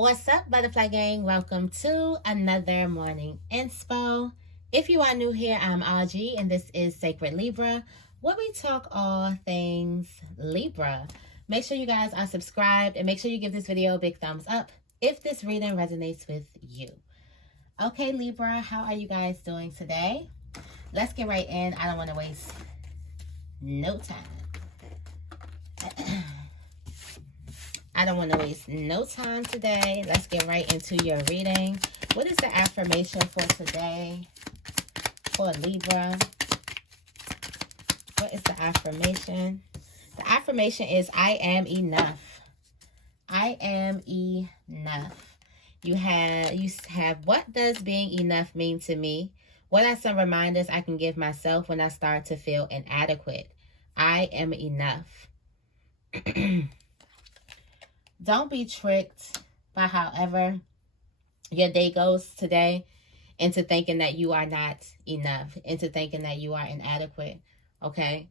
What's up, Butterfly Gang? Welcome to another morning inspo. If you are new here, I'm Auji, and this is Sacred Libra, where we talk all things Libra. Make sure you guys are subscribed, and make sure you give this video a big thumbs up if this reading resonates with you. Okay, Libra, how are you guys doing today? Let's get right in. I don't want to waste no time. I don't want to waste no time today. Let's get right into your reading. What is the affirmation for today for Libra? What is the affirmation? The affirmation is, I am enough. I am enough. You have what does being enough mean to me? What are some reminders I can give myself when I start to feel inadequate? I am enough. Don't be tricked by however your day goes today into thinking that you are not enough, into thinking that you are inadequate, okay?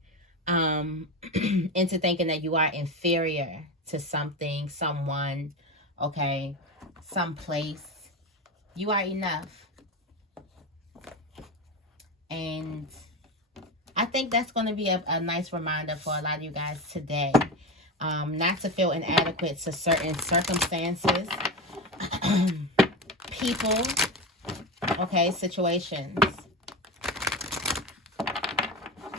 Into thinking that you are inferior to something, someone, okay, someplace. You are enough. And I think that's going to be a nice reminder for a lot of you guys today. Not to feel inadequate to certain circumstances, people, okay, situations.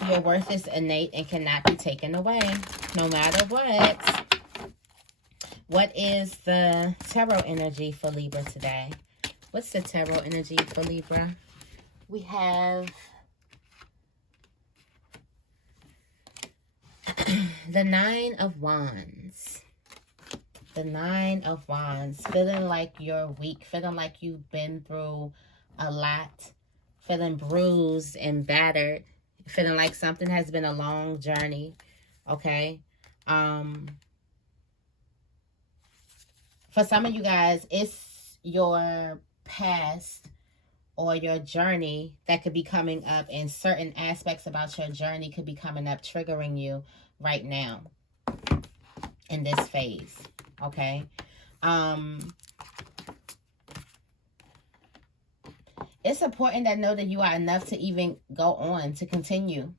Your worth is innate and cannot be taken away, no matter what. What is the tarot energy for Libra today? What's the tarot energy for Libra? We have the Nine of Wands. The Nine of Wands. Feeling like you're weak. Feeling like you've been through a lot. Feeling bruised and battered. Feeling like something has been a long journey. Okay? For some of you guys, it's your past or your journey that could be coming up, and certain aspects about your journey could be coming up, triggering you right now in this phase, okay? It's important to know that you are enough to even go on, to continue,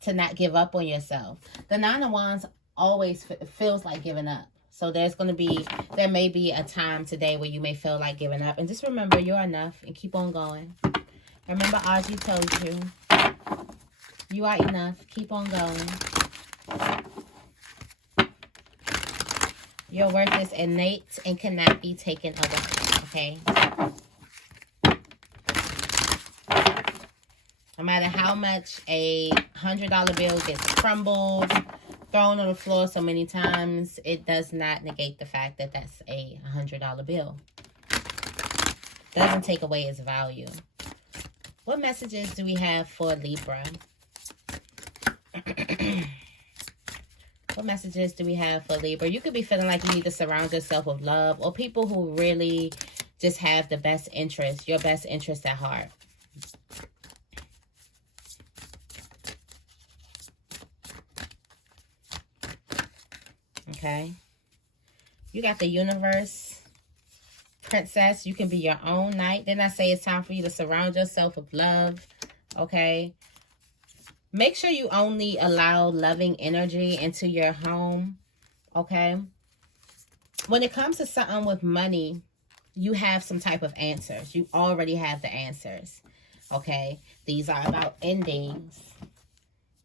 to not give up on yourself. The Nine of Wands always feels like giving up. So there may be a time today where you may feel like giving up. And just remember, you're enough and keep on going. Remember, Auji told you, you are enough. Keep on going. Your worth is innate and cannot be taken away, okay? No matter how much a $100 bill gets crumbled, thrown on the floor so many times, it does not negate the fact that that's a $100 bill. Doesn't take away its value. What messages do we have for Libra? What messages do we have for Libra? You could be feeling like you need to surround yourself with love or people who really just have the best interest, your best interest at heart. Okay. You got the Universe, Princess. You can be your own knight. Then I say it's time for you to surround yourself with love. Okay. Make sure you only allow loving energy into your home. Okay. When it comes to something with money, you have some type of answers. You already have the answers. Okay. These are about endings.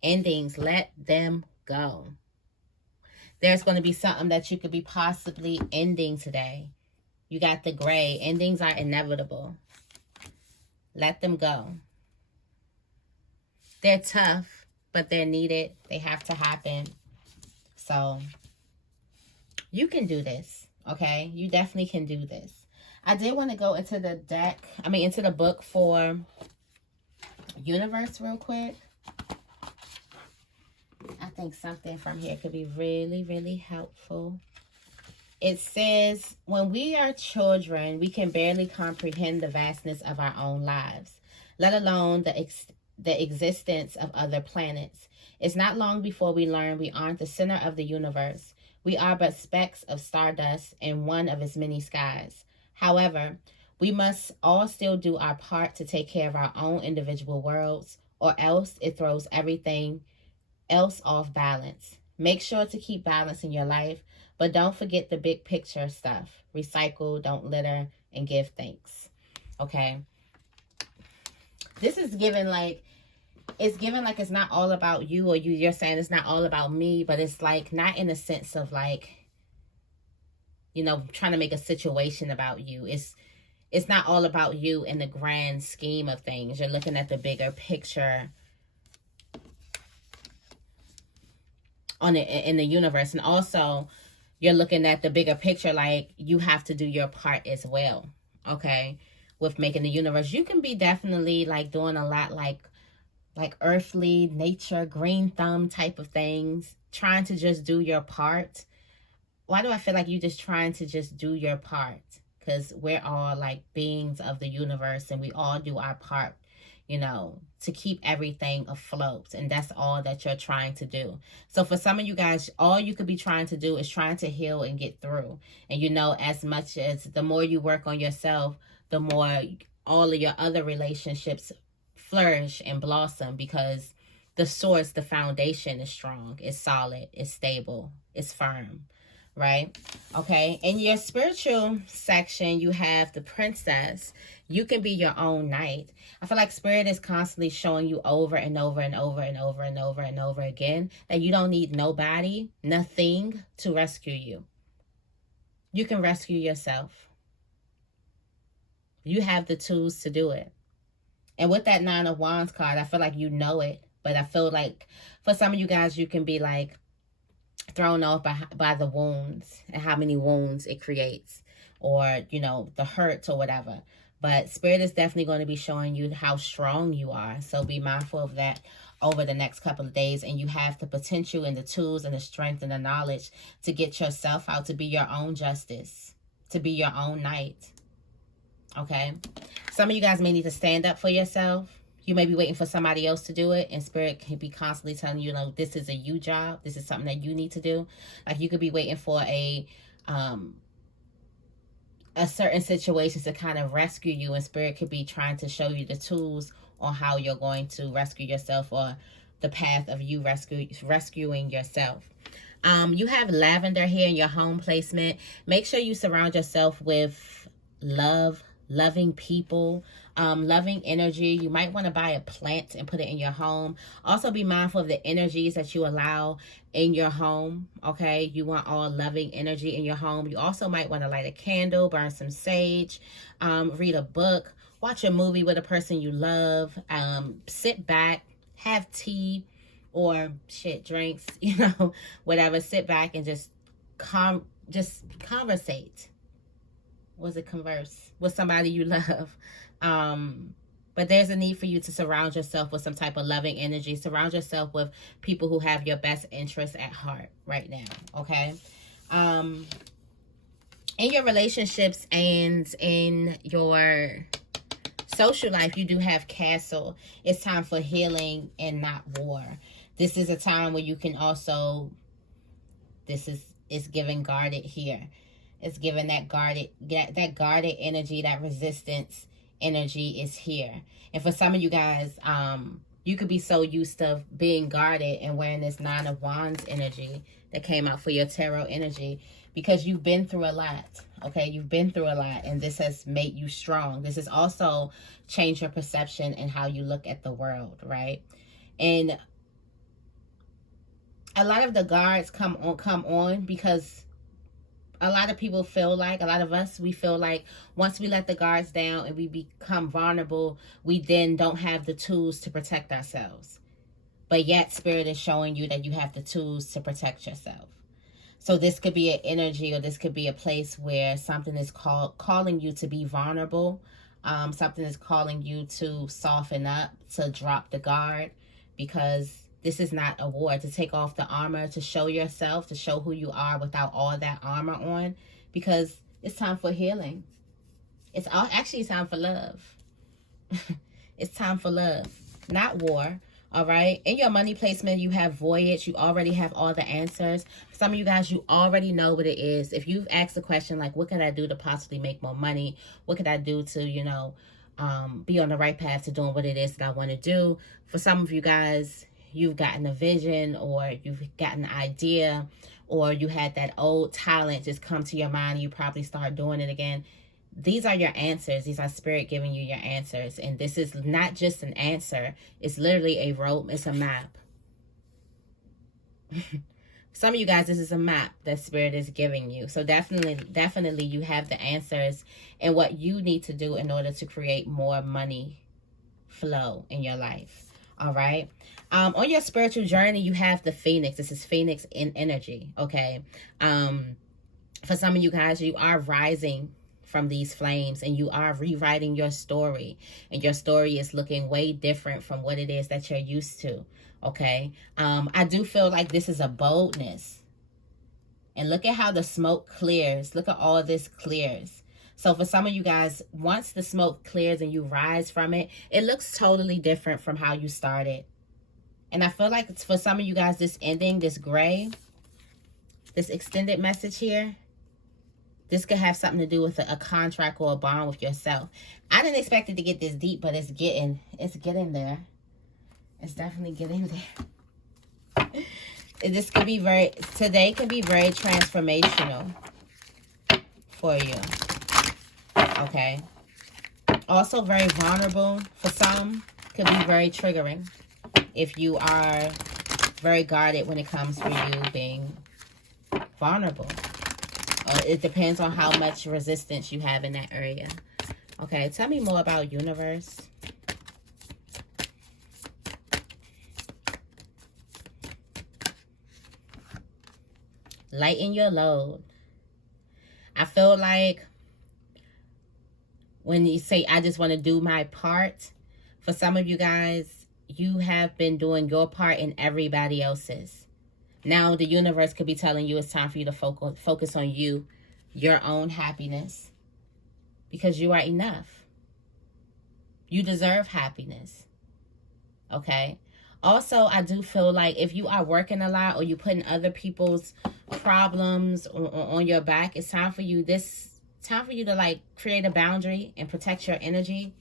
Endings. Let them go. There's going to be something that you could be possibly ending today. You got the Gray. Endings are inevitable. Let them go. They're tough, but they're needed. They have to happen. So, you can do this, okay? You definitely can do this. I did want to go into the into the book for Universe real quick. I think something from here could be really, really helpful. It says, when we are children, we can barely comprehend the vastness of our own lives, let alone the existence of other planets. It's not long before we learn we aren't the center of the universe. We are but specks of stardust in one of its many skies. However, we must all still do our part to take care of our own individual worlds, or else it throws everything else off balance. Make sure to keep balance in your life, but don't forget the big picture stuff. Recycle, don't litter, and give thanks. Okay. This is given like, it's given like it's not all about you, or you're saying it's not all about me, but it's like not in a sense of like, you know, trying to make a situation about you. It's not all about you in the grand scheme of things. You're looking at the bigger picture in the universe. And also you're looking at the bigger picture, like you have to do your part as well. Okay. With making the universe, you can be definitely like doing a lot like earthly nature, green thumb type of things, trying to just do your part. Why do I feel like you just trying to just do your part? Because we're all like beings of the universe, and we all do our part, you know, to keep everything afloat. And that's all that you're trying to do. So for some of you guys, all you could be trying to do is trying to heal and get through. And you know, as much as the more you work on yourself, the more all of your other relationships flourish and blossom, because the source, the foundation is strong, it's solid, it's stable, it's firm, right? Okay. In your spiritual section, you have the princess. You can be your own knight. I feel like spirit is constantly showing you over and over and over and over and over and over again that you don't need nobody, nothing to rescue you. You can rescue yourself. You have the tools to do it. And with that 9 of Wands card, I feel like you know it. But I feel like for some of you guys, you can be like thrown off by the wounds and how many wounds it creates, or, you know, the hurt or whatever. But spirit is definitely going to be showing you how strong you are. So be mindful of that over the next couple of days. And you have the potential and the tools and the strength and the knowledge to get yourself out, to be your own justice, to be your own knight. Okay. Some of you guys may need to stand up for yourself. You may be waiting for somebody else to do it, and spirit can be constantly telling you, no, this is a you job. This is something that you need to do. Like you could be waiting for a certain situation to kind of rescue you, and spirit could be trying to show you the tools on how you're going to rescue yourself, or the path of you rescuing yourself. You have lavender here in your home placement. Make sure you surround yourself with loving people, loving energy. You might want to buy a plant and put it in your home. Also be mindful of the energies that you allow in your home. Okay, you want all loving energy in your home. You also might want to light a candle, burn some sage, read a book, watch a movie with a person you love, sit back, have tea or drinks, you know, whatever. Sit back and just conversate. Converse with somebody you love. But there's a need for you to surround yourself with some type of loving energy. Surround yourself with people who have your best interests at heart right now. Okay. In your relationships and in your social life, you do have Castle. It's time for healing and not war. This is a time where you can also, it's giving guarded here. It's giving that guarded energy, that resistance energy is here. And for some of you guys, you could be so used to being guarded and wearing this 9 of Wands energy that came out for your tarot energy, because you've been through a lot. Okay, you've been through a lot, and this has made you strong. This has also changed your perception and how you look at the world, right? And a lot of the guards come on because a lot of people feel like, a lot of us, we feel like once we let the guards down and we become vulnerable, we then don't have the tools to protect ourselves. But yet spirit is showing you that you have the tools to protect yourself. So this could be an energy, or this could be a place where something is calling you to be vulnerable. Something is calling you to soften up, to drop the guard, because this is not a war. To take off the armor, to show yourself, to show who you are without all that armor on, because it's time for healing. It's actually time for love. It's time for love, not war. All right. In your money placement, you have voyage. You already have all the answers. Some of you guys, you already know what it is. If you've asked the question, like, what can I do to possibly make more money? What can I do to, you know, be on the right path to doing what it is that I want to do? For some of you guys, you've gotten a vision, or you've gotten an idea, or you had that old talent just come to your mind and you probably start doing it again. These are your answers. These are spirit giving you your answers. And this is not just an answer. It's literally a road. It's a map. Some of you guys, this is a map that spirit is giving you. So definitely you have the answers and what you need to do in order to create more money flow in your life. All right. On your spiritual journey, you have the Phoenix. This is Phoenix in energy. Okay. For some of you guys, you are rising from these flames and you are rewriting your story, and your story is looking way different from what it is that you're used to. Okay. I do feel like this is a boldness, and look at how the smoke clears. Look at all this clears. So for some of you guys, once the smoke clears and you rise from it, it looks totally different from how you started. And I feel like it's for some of you guys, this ending, this gray, this extended message here, this could have something to do with a contract or a bond with yourself. I didn't expect it to get this deep, but it's getting there. It's definitely getting there. This could be today could be very transformational for you. Okay. Also very vulnerable for some. Could be very triggering if you are very guarded when it comes to you being vulnerable. It depends on how much resistance you have in that area. Okay, tell me more about universe. Lighten your load. I feel like when you say, I just want to do my part, for some of you guys, you have been doing your part in everybody else's. Now the universe could be telling you it's time for you to focus on you, your own happiness, because you are enough. You deserve happiness. Okay. Also, I do feel like if you are working a lot or you putting other people's problems on your back, it's time for you to like create a boundary and protect your energy.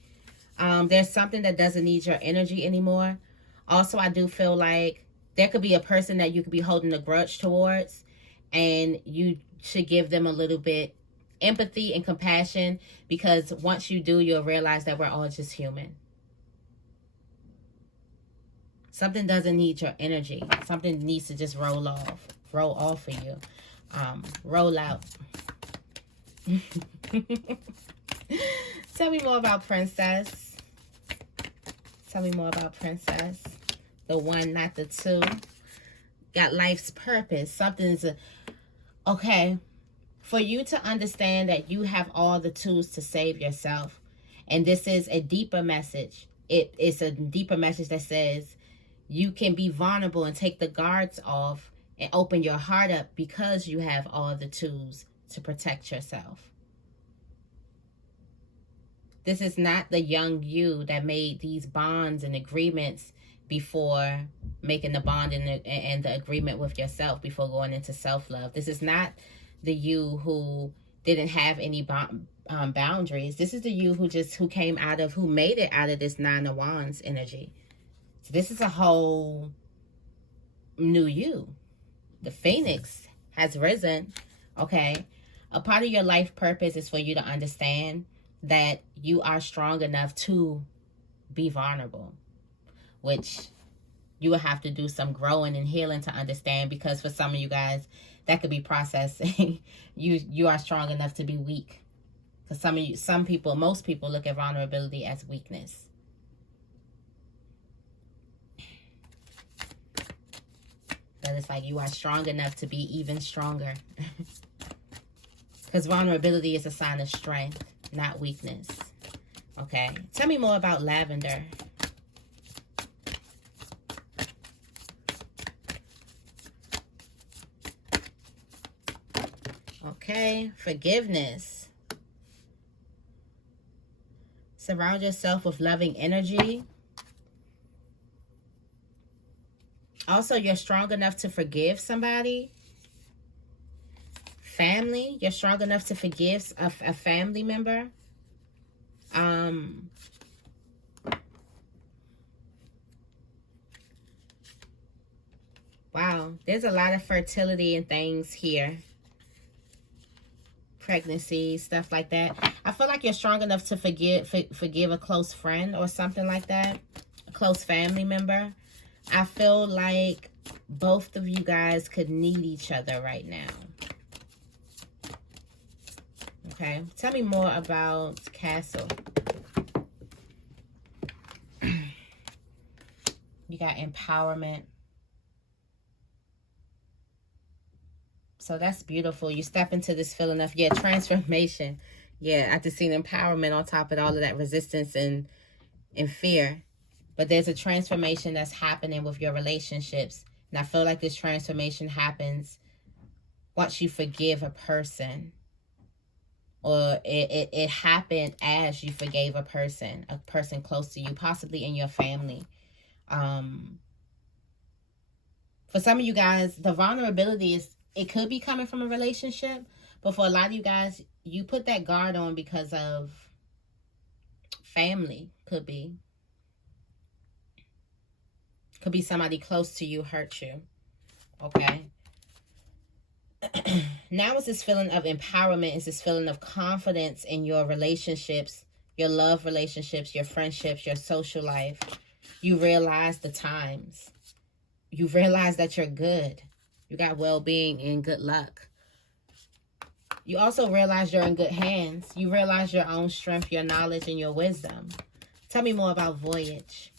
There's something that doesn't need your energy anymore. Also, I do feel like there could be a person that you could be holding a grudge towards, and you should give them a little bit empathy and compassion, because once you do, you'll realize that we're all just human. Something doesn't need your energy. Something needs to just roll off for you. Roll out. Tell me more about Princess. Tell me more about Princess. The one, not the two. Got life's purpose. Something's okay. For you to understand that you have all the tools to save yourself. And this is a deeper message. It's a deeper message that says you can be vulnerable and take the guards off and open your heart up, because you have all the tools to protect yourself. This is not the young you that made these bonds and agreements before making the bond and the agreement with yourself, before going into self-love. This is not the you who didn't have any boundaries. This is the you who made it out of this Nine of Wands energy. So this is a whole new you. The Phoenix has risen. Okay. A part of your life purpose is for you to understand that you are strong enough to be vulnerable, which you will have to do some growing and healing to understand, because for some of you guys, that could be processing. You are strong enough to be weak. Because most people look at vulnerability as weakness. But it's like you are strong enough to be even stronger. Because vulnerability is a sign of strength, not weakness. Okay. Tell me more about lavender. Okay. Forgiveness. Surround yourself with loving energy. Also, you're strong enough to forgive somebody. Family, you're strong enough to forgive a family member. Wow, there's a lot of fertility and things here. Pregnancy, stuff like that. I feel like you're strong enough to forgive a close friend or something like that. A close family member. I feel like both of you guys could need each other right now. Okay, tell me more about Castle. You got empowerment. So that's beautiful. You step into this feeling of, transformation. Yeah, after seeing empowerment on top of all of that resistance and fear. But there's a transformation that's happening with your relationships. And I feel like this transformation happens once you forgive a person. Or it happened as you forgave a person close to you, possibly in your family. For some of you guys, the vulnerability is, it could be coming from a relationship, but for a lot of you guys, you put that guard on because of family. Could be somebody close to you hurt you. Okay. Now it's this feeling of empowerment. It's this feeling of confidence in your relationships, your love relationships, your friendships, your social life. You realize the times. You realize that you're good. You got well-being and good luck. You also realize you're in good hands. You realize your own strength, your knowledge, and your wisdom. Tell me more about Voyage.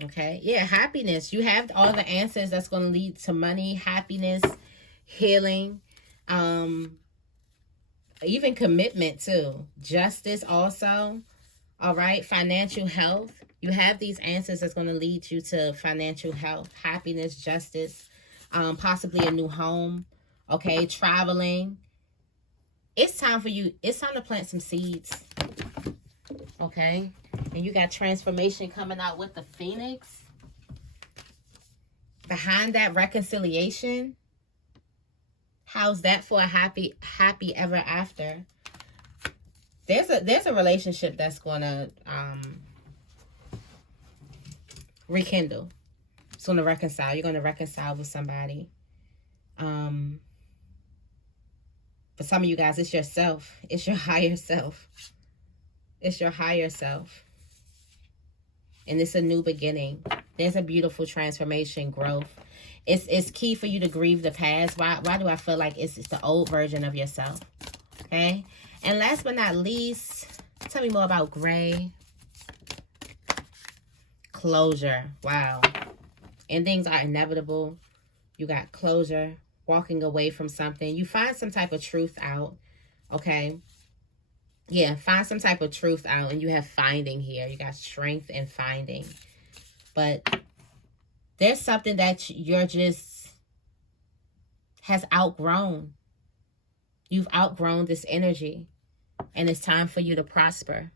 Okay, yeah, happiness. You have all the answers that's going to lead to money, happiness, healing, even commitment too. Justice also. All right, financial health. You have these answers that's going to lead you to financial health, happiness, justice, possibly a new home. Okay, traveling. It's time for you. It's time to plant some seeds. Okay, and you got transformation coming out with the Phoenix. Behind that, reconciliation. How's that for a happy ever after? There's a relationship that's gonna rekindle. It's gonna reconcile. You're gonna reconcile with somebody. For some of you guys, it's yourself. It's your higher self. It's your higher self. And it's a new beginning. There's a beautiful transformation, growth. It's key for you to grieve the past. Why do I feel like it's the old version of yourself? Okay. And last but not least, tell me more about Gray. Closure. Wow. Endings are inevitable. You got closure. Walking away from something. You find some type of truth out. Okay. Yeah, find some type of truth out. And you have finding here. You got strength and finding. But there's something that you're just has outgrown. You've outgrown this energy. And it's time for you to prosper.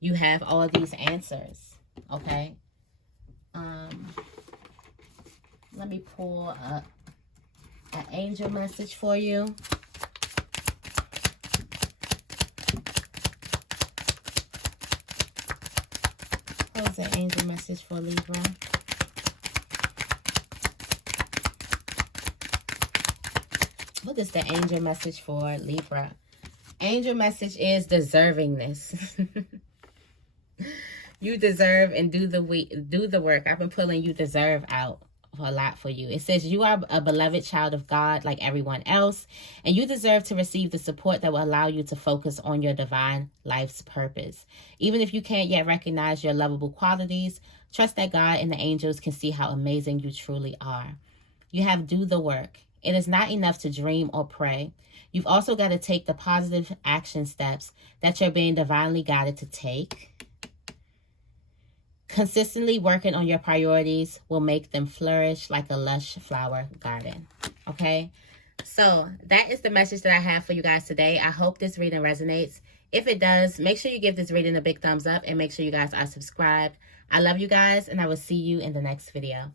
You have all these answers. Okay. Let me pull up an angel message for you. What's the angel message for Libra? What is the angel message for Libra? Angel message is deservingness. You deserve and do the work. I've been pulling you deserve out a lot for you. It says you are a beloved child of God like everyone else, and you deserve to receive the support that will allow you to focus on your divine life's purpose. Even if you can't yet recognize your lovable qualities, trust that God and the angels can see how amazing you truly are. You have do the work. It is not enough to dream or pray. You've also got to take the positive action steps that you're being divinely guided to take. Consistently working on your priorities will make them flourish like a lush flower garden. Okay? So that is the message that I have for you guys today. I hope this reading resonates. If it does, make sure you give this reading a big thumbs up and make sure you guys are subscribed. I love you guys, and I will see you in the next video.